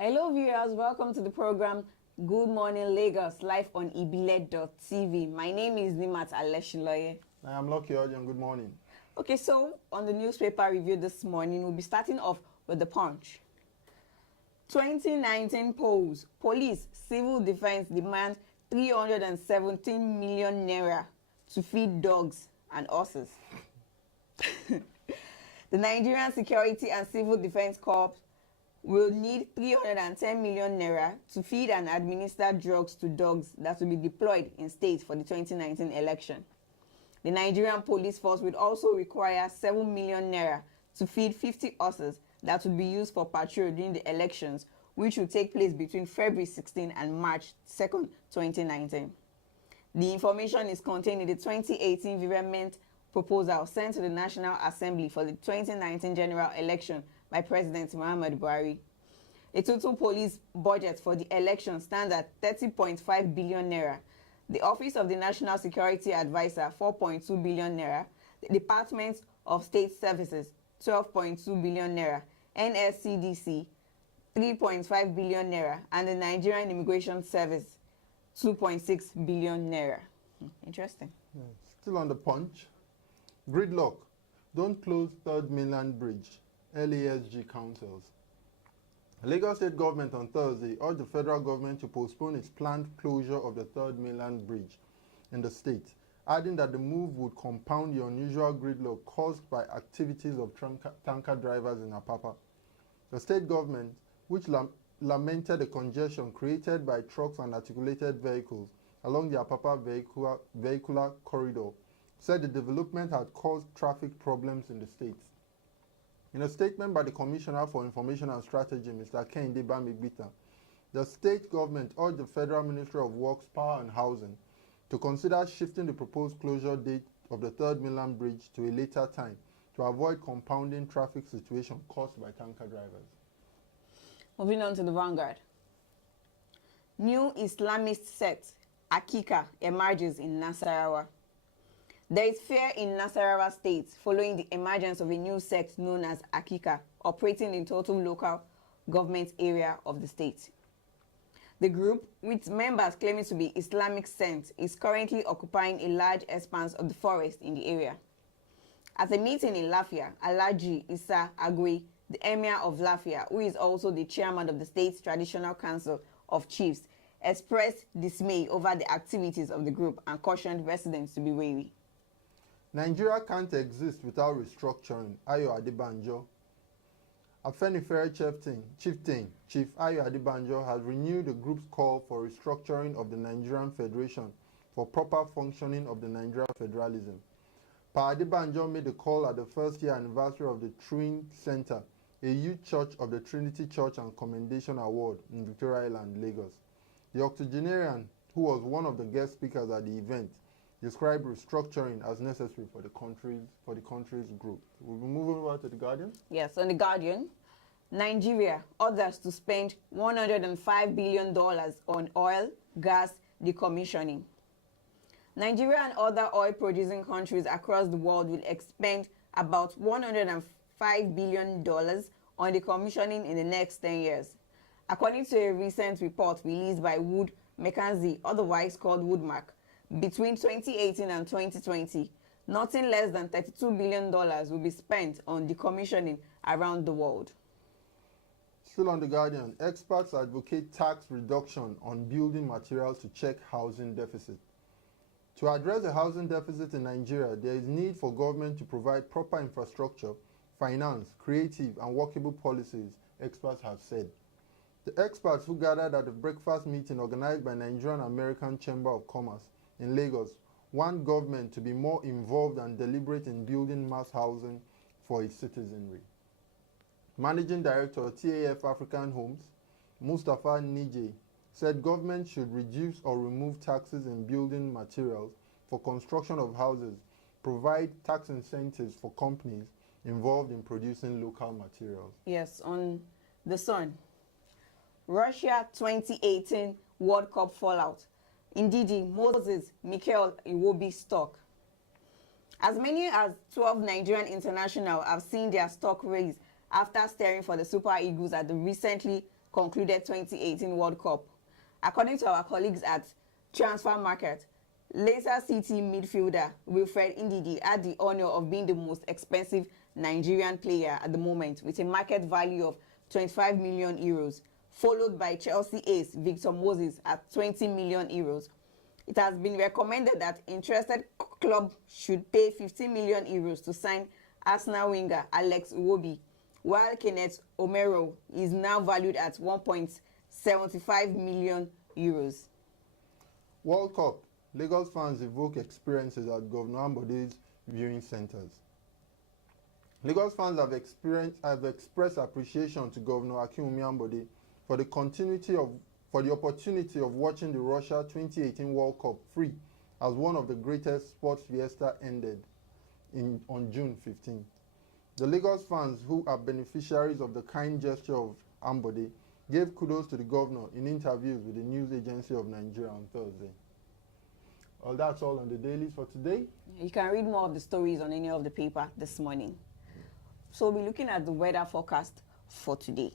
Hello viewers, welcome to the program Good Morning Lagos, live on ibile.tv. My name is Nimat Aleshiloye. I am Lucky Ojan. Good morning. Okay, so on the newspaper review this morning, we'll be starting off with the Punch. 2019 polls. Police, civil defense demand 317 million naira to feed dogs and horses. The Nigerian Security and Civil Defense Corps will need 310 million naira to feed and administer drugs to dogs that will be deployed in states for the 2019 election. The Nigerian police force will also require 7 million naira to feed 50 horses that will be used for patrol during the elections, which will take place between February 16 and March 2nd, 2019. The information is contained in the 2018 Virement proposal sent to the National Assembly for the 2019 general election by President Muhammadu Buhari. A total police budget for the election stands at 30.5 billion naira. The Office of the National Security Advisor, 4.2 billion naira. The Department of State Services, 12.2 billion naira. NSCDC, 3.5 billion naira. And the Nigerian Immigration Service, 2.6 billion naira. Interesting. Yeah. Still on the Punch. Gridlock. Don't close Third Mainland Bridge. LASG counsels. Lagos State government on Thursday urged the federal government to postpone its planned closure of the Third Mainland Bridge in the state, adding that the move would compound the unusual gridlock caused by activities of tanker drivers in Apapa. The state government, which lamented the congestion created by trucks and articulated vehicles along the Apapa vehicular corridor, said the development had caused traffic problems in the state. In a statement by the Commissioner for Information and Strategy, Mr. Kehinde Bamigbita, the state government urged the Federal Ministry of Works, Power and Housing to consider shifting the proposed closure date of the Third Mainland Bridge to a later time to avoid compounding traffic situation caused by tanker drivers. Moving on to the Vanguard. New Islamist sect, Akika, emerges in Nasarawa. There is fear in Nasarawa State following the emergence of a new sect known as Akika, operating in total local government area of the state. The group, with members claiming to be Islamic sect, is currently occupying a large expanse of the forest in the area. At a meeting in Lafia, Alhaji Issa Agwe, the Emir of Lafia, who is also the chairman of the state's Traditional Council of Chiefs, expressed dismay over the activities of the group and cautioned residents to be wary. Nigeria can't exist without restructuring, Ayo Adebanjo. Afenifere chieftain, Chief Ayo Adebanjo, has renewed the group's call for restructuring of the Nigerian Federation for proper functioning of the Nigerian federalism. Pa Adebanjo made the call at the first-year anniversary of the Twin Center, a youth church of the Trinity Church and Commendation Award in Victoria Island, Lagos. The octogenarian, who was one of the guest speakers at the event, described restructuring as necessary for the country's growth. We'll be moving over to The Guardian. Yes, on The Guardian, Nigeria orders to spend $105 billion on oil, gas decommissioning. Nigeria and other oil-producing countries across the world will expend about $105 billion on decommissioning in the next 10 years. According to a recent report released by Wood Mackenzie, otherwise called Woodmark, between 2018 and 2020, nothing less than $32 billion will be spent on decommissioning around the world. Still on The Guardian, experts advocate tax reduction on building materials to check housing deficit. To address the housing deficit in Nigeria, there is need for government to provide proper infrastructure, finance, creative and workable policies, experts have said. The experts who gathered at the breakfast meeting organized by Nigerian American Chamber of Commerce in Lagos want government to be more involved and deliberate in building mass housing for its citizenry. Managing Director TAF African Homes, Mustafa Nije, said government should reduce or remove taxes in building materials for construction of houses, provide tax incentives for companies involved in producing local materials. Yes, on The Sun. Russia 2018 World Cup fallout. Ndidi, Moses, Mikel Iwobi stock. As many as 12 Nigerian international have seen their stock raise after staring for the Super Eagles at the recently concluded 2018 World Cup. According to our colleagues at Transfer Market, Leicester City midfielder Wilfred Ndidi had the honor of being the most expensive Nigerian player at the moment with a market value of 25 million euros, followed by Chelsea ace Victor Moses at 20 million euros. It has been recommended that interested club should pay 50 million euros to sign Arsenal winger Alex Iwobi, while Kenneth Omero is now valued at 1.75 million euros. World Cup. Lagos fans evoke experiences at Governor Ambode's viewing centers. Lagos fans have expressed appreciation to Governor Akinwumi Ambode for the opportunity of watching the Russia 2018 World Cup free as one of the greatest sports fiesta ended on June 15. The Lagos fans, who are beneficiaries of the kind gesture of Ambode, gave kudos to the governor in interviews with the News Agency of Nigeria on Thursday. Well, that's all on the dailies for today. You can read more of the stories on any of the paper this morning. So we'll be looking at the weather forecast for today.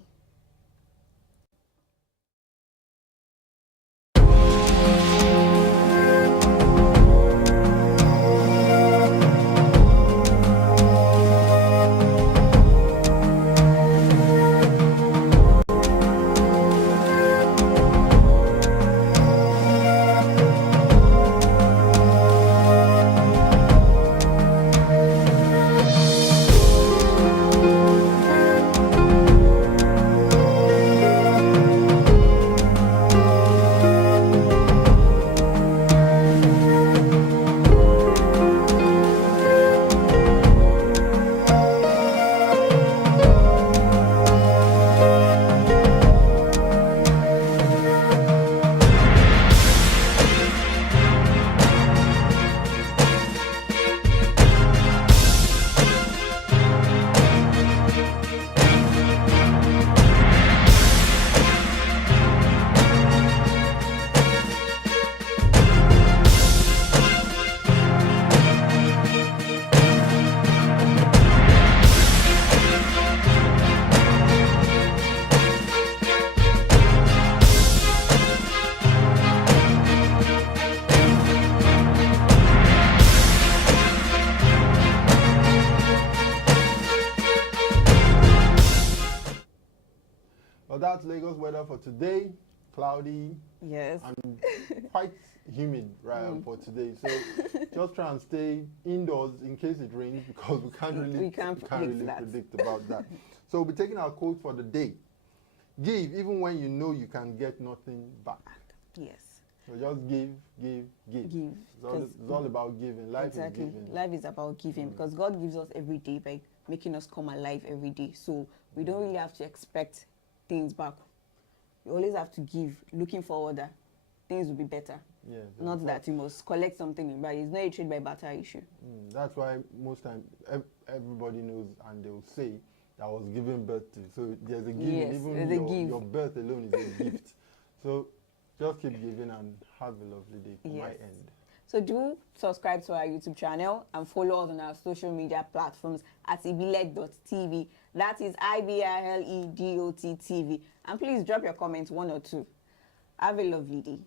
Well, that's Lagos weather for today. Cloudy Yes. and quite humid for today. So just try and stay indoors in case it rains, because we can't really, predict about that. So we'll be taking our quote for the day. Give even when you know you can get nothing back. Yes. So just give. Give. It's all about giving. Life Exactly. is giving. Life is about giving because God gives us every day by making us come alive every day. So we don't really have to expect things back. You always have to give, looking forward that things will be better. Yeah, Not that you must collect something, but it's not a trade by barter issue. That's why most times everybody knows, and they will say that I was given birth to. So there's a giving. Yes, Even there's a give. your birth alone is a gift. So just keep giving and have a lovely day from my end. So do subscribe to our YouTube channel and follow us on our social media platforms at ibiled.tv. That is IBILEDOT TV. And please drop your comments, 1 or 2. Have a lovely day.